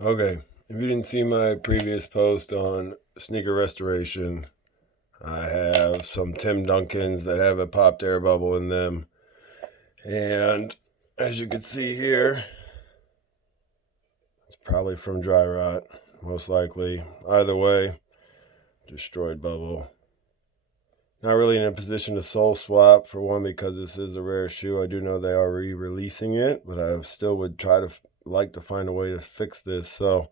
Okay, if you didn't see my previous post on sneaker restoration, I have some Tim Duncans that have a popped air bubble in them. And as you can see here, it's probably from dry rot, most likely. Either way, destroyed bubble. Not really in a position to soul swap, for one, because this is a rare shoe. I do know they are re-releasing it, but I still would like to find a way to fix this. So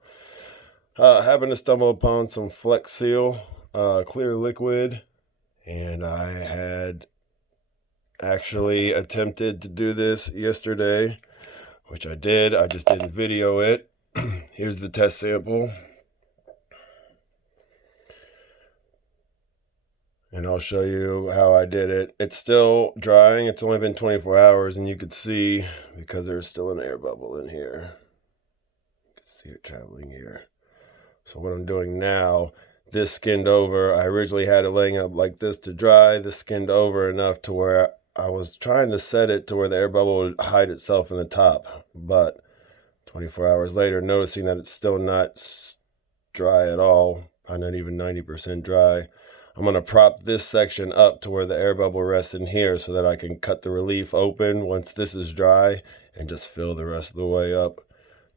happened to stumble upon some Flex Seal clear liquid, and I had actually attempted to do this yesterday, which I did. I just didn't video it. Here's the test sample, and I'll show you how I did it. It's still drying. It's only been 24 hours, and you could see, because there's still an air bubble in here, you can see it traveling here. So what I'm doing now, this skinned over. I originally had it laying up like this to dry. This skinned over enough to where I was trying to set it to where the air bubble would hide itself in the top. But 24 hours later, noticing that it's still not dry at all, probably not even 90% dry, I'm going to prop this section up to where the air bubble rests in here so that I can cut the relief open once this is dry and just fill the rest of the way up,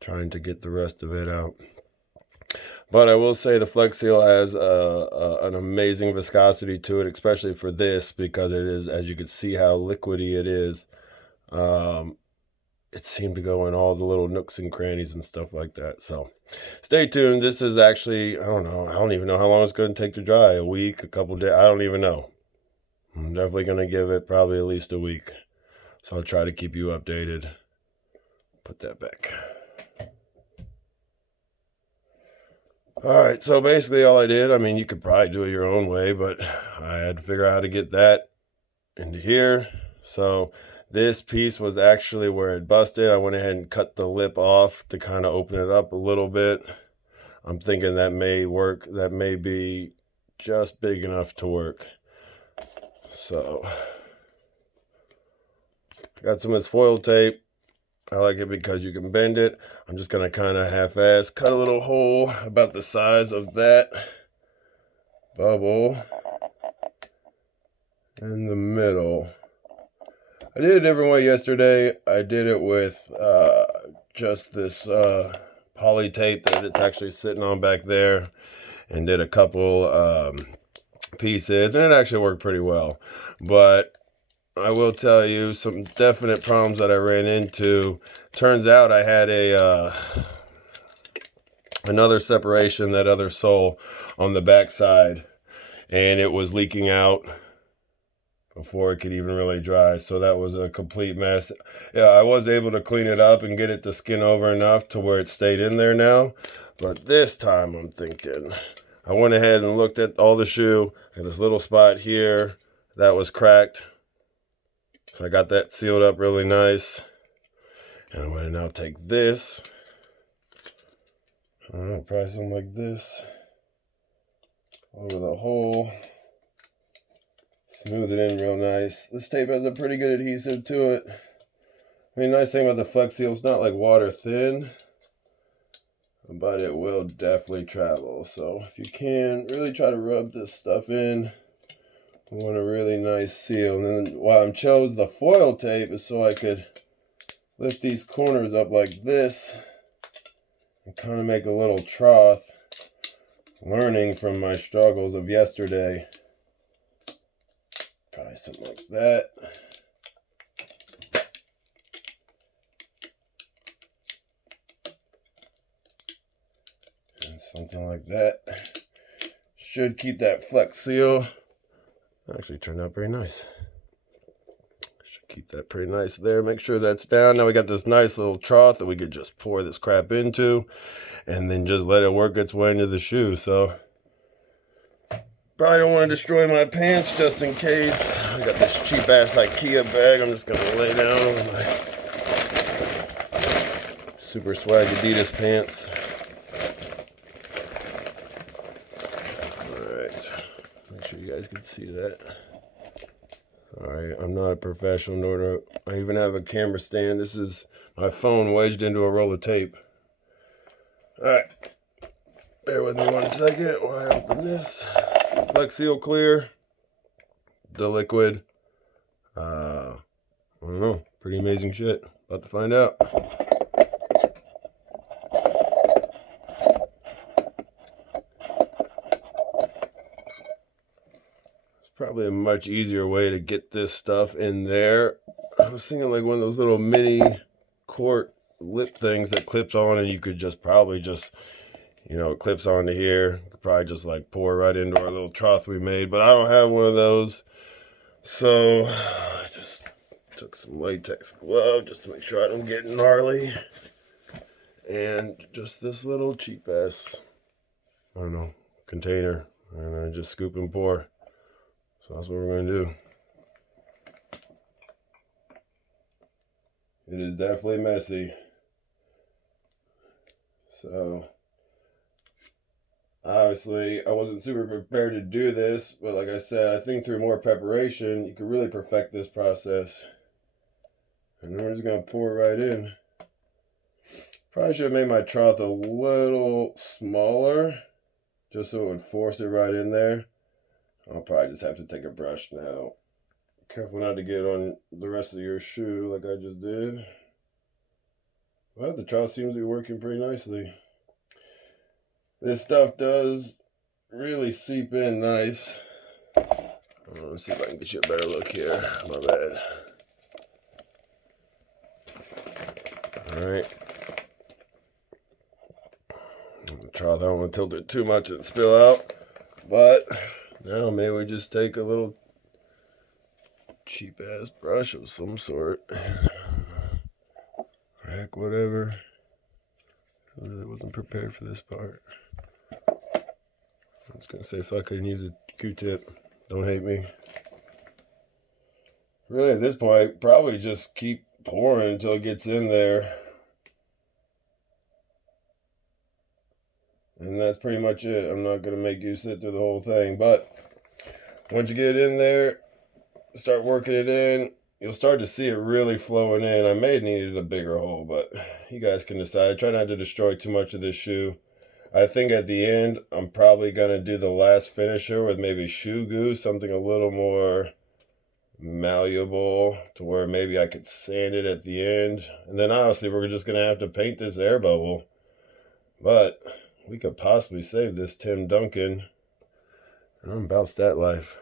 trying to get the rest of it out. But I will say the Flex Seal has an amazing viscosity to it, especially for this, because it is, as you can see how liquidy it is. It seemed to go in all the little nooks and crannies and stuff like that. So stay tuned. This is actually, I don't know. I don't even know how long it's going to take to dry. A week, a couple days. I don't even know. I'm definitely going to give it probably at least a week. So I'll try to keep you updated. Put that back. All right, so basically all I did, I mean, you could probably do it your own way, but I had to figure out how to get that into here. So this piece was actually where it busted. I went ahead and cut the lip off to kind of open it up a little bit. I'm thinking that may work. That may be just big enough to work. So got some of this foil tape. I like it because you can bend it. I'm just going to kind of half-ass cut a little hole about the size of that bubble in the middle. I did it a different way yesterday. I did it with just this poly tape that it's actually sitting on back there, and did a couple pieces, and it actually worked pretty well. But I will tell you some definite problems that I ran into. Turns out I had another separation, that other sole on the back side, and it was leaking out before it could even really dry. So that was a complete mess. Yeah, I was able to clean it up and get it to skin over enough to where it stayed in there now. But this time I'm thinking, I went ahead and looked at all the shoe, and this little spot here that was cracked. So I got that sealed up really nice. And I'm going to now take this, I don't know, probably something like this, over the hole, smooth it in real nice. This tape has a pretty good adhesive to it. I mean, the nice thing about the Flex Seal, it's not like water thin, but it will definitely travel. So if you can, really try to rub this stuff in. I want a really nice seal. And then why I chose the foil tape is so I could lift these corners up like this and kind of make a little trough, learning from my struggles of yesterday. Probably something like that. And something like that. Should keep that Flex Seal. Actually turned out very nice. Should keep that pretty nice there. Make sure that's down. Now we got this nice little trough that we could just pour this crap into, and then just let it work its way into the shoe. So probably don't want to destroy my pants just in case. I got this cheap ass IKEA bag. I'm just gonna lay down on my super swag Adidas pants. Alright. Make sure you guys can see that. Alright, I'm not a professional, nor do I even have a camera stand. This is my phone wedged into a roll of tape. Alright, bear with me 1 second while I open this. Flex Seal Clear, the liquid. I don't know, pretty amazing shit. About to find out. Probably a much easier way to get this stuff in there. I was thinking like one of those little mini quart lip things that clips on, and you could just probably just, you know, it clips onto here. You could probably just like pour right into our little trough we made, but I don't have one of those. So I just took some latex glove just to make sure I don't get gnarly. And just this little cheap ass, I don't know, container. And I just scoop and pour. So that's what we're going to do. It is definitely messy. So, obviously, I wasn't super prepared to do this, but like I said, I think through more preparation, you can really perfect this process. And then we're just going to pour it right in. Probably should have made my trough a little smaller, just so it would force it right in there. I'll probably just have to take a brush now. Careful not to get on the rest of your shoe like I just did. Well, the trough seems to be working pretty nicely. This stuff does really seep in nice. Let's see if I can get you a better look here. My bad. Alright. The trough, I don't want to tilt it too much and spill out. But now maybe we just take a little cheap ass brush of some sort. Heck, whatever. I really wasn't prepared for this part. I was gonna say if I couldn't use a Q-tip, don't hate me. Really, at this point, probably just keep pouring until it gets in there. And that's pretty much it. I'm not gonna make you sit through the whole thing, but once you get it in there, start working it in, you'll start to see it really flowing in. I may have needed a bigger hole, but you guys can decide. Try not to destroy too much of this shoe. I think at the end, I'm probably going to do the last finisher with maybe shoe goo, something a little more malleable to where maybe I could sand it at the end. And then obviously we're just going to have to paint this air bubble. But we could possibly save this Tim Duncan. And I'm about that life.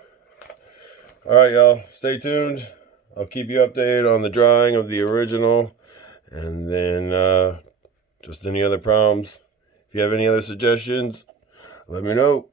All right, y'all, stay tuned. I'll keep you updated on the drawing of the original. And then just any other problems. If you have any other suggestions, let me know.